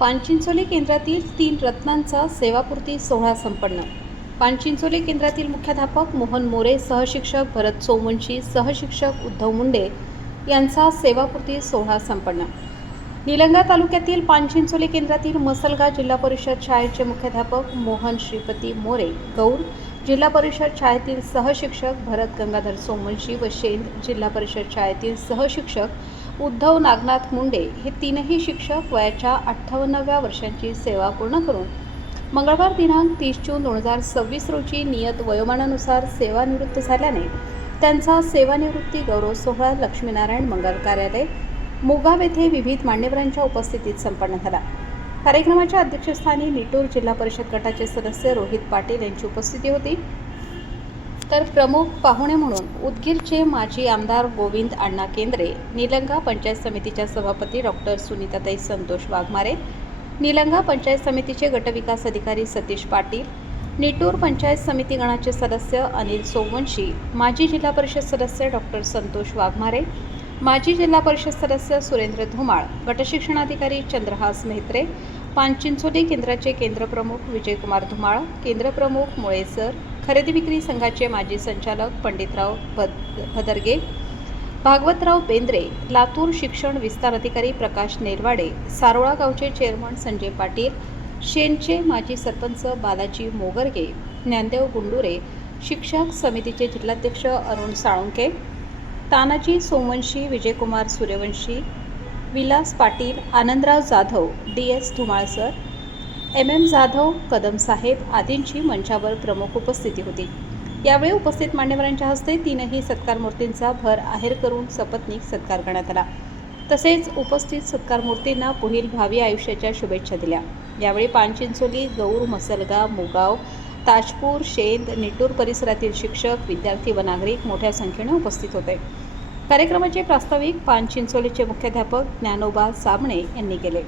पानचिंचोली केंद्रातील 3 रत्नांचा सेवापूर्ती सोहळा संपन्न. पानचिंचोली केंद्रातील मुख्याध्यापक मोहन मोरे, सहशिक्षक भरत सोमवंशी, सहशिक्षक उद्धव मुंडे यांचा सेवापूर्ती सोहळा संपन्न. निलंगा तालुक्यातील पानचिंचोली केंद्रातील मसलगा जिल्हा परिषद शाळेचे मुख्याध्यापक मोहन श्रीपती मोरे, गौर जिल्हा परिषद शाळेतील सहशिक्षक भरत गंगाधर सोमवंशी व शेंद जिल्हा परिषद शाळेतील सहशिक्षक उद्धव नागनाथ मुंडे हे तीनही शिक्षक वयाच्या 58व्या वर्षांची सेवा पूर्ण करून मंगळवार दिनांक 30 जून 2026 रोजी नियत वयोमानानुसार सेवानिवृत्त झाल्याने त्यांचा सेवानिवृत्ती गौरव सोहळा लक्ष्मीनारायण मंगल कार्यालय मोगाव येथे विविध मान्यवरांच्या उपस्थितीत संपन्न झाला. कार्यक्रमाच्या अध्यक्षस्थानी निटूर जिल्हा परिषद गटाचे सदस्य रोहित पाटील यांची उपस्थिती होती. तर प्रमुख पाहुणे म्हणून उदगीरचे माजी आमदार गोविंद अण्णा केंद्रे, निलंगा पंचायत समितीच्या सभापती डॉक्टर सुनीताताई संतोष वाघमारे, निलंगा पंचायत समितीचे गटविकास अधिकारी सतीश पाटील, निटूर पंचायत समिती गणाचे सदस्य अनिल सोमवंशी, माजी जिल्हा परिषद सदस्य डॉक्टर संतोष वाघमारे, माजी जिल्हा परिषद सदस्य सुरेंद्र धुमाळ, गटशिक्षणाधिकारी चंद्रहास मेहत्रे, पानचिंचोली केंद्राचे केंद्रप्रमुख विजयकुमार धुमाळ, केंद्रप्रमुख मुळेसर, खरेदी विक्री संघाचे माजी संचालक पंडितराव भदरगे, भागवतराव बेंद्रे, लातूर शिक्षण विस्तार अधिकारी प्रकाश नेरवाडे, सारोळा गावचे चेअरमन संजय पाटील, शेणचे माजी सरपंच बालाजी मोगरगे, ज्ञानदेव गुंडुरे, शिक्षक समितीचे जिल्हाध्यक्ष अरुण साळुंके, तानाजी सोमवंशी, विजयकुमार सूर्यवंशी, विलास पाटील, आनंदराव जाधव, DS धुमाळसर, MM जाधव, कदम साहेब आदींची मंचावर प्रमुख उपस्थिती होती. यावेळी उपस्थित मान्यवरांच्या हस्ते तीनही सत्कार मूर्तींचा भर आहेर करून सपत्नीक सत्कार करण्यात आला. तसेच उपस्थित सत्कार मूर्तींना पुढील भावी आयुष्याच्या शुभेच्छा दिल्या. यावेळी पानचिंचोली, गौर, मसलगा, मुगाव, ताजपूर, शेंद, निटूर परिसरातील शिक्षक, विद्यार्थी व नागरिक मोठ्या संख्येने उपस्थित होते. कार्यक्रमाचे प्रास्ताविक पानचिंचोलीचे मुख्याध्यापक ज्ञानोबा साबणे यांनी केले.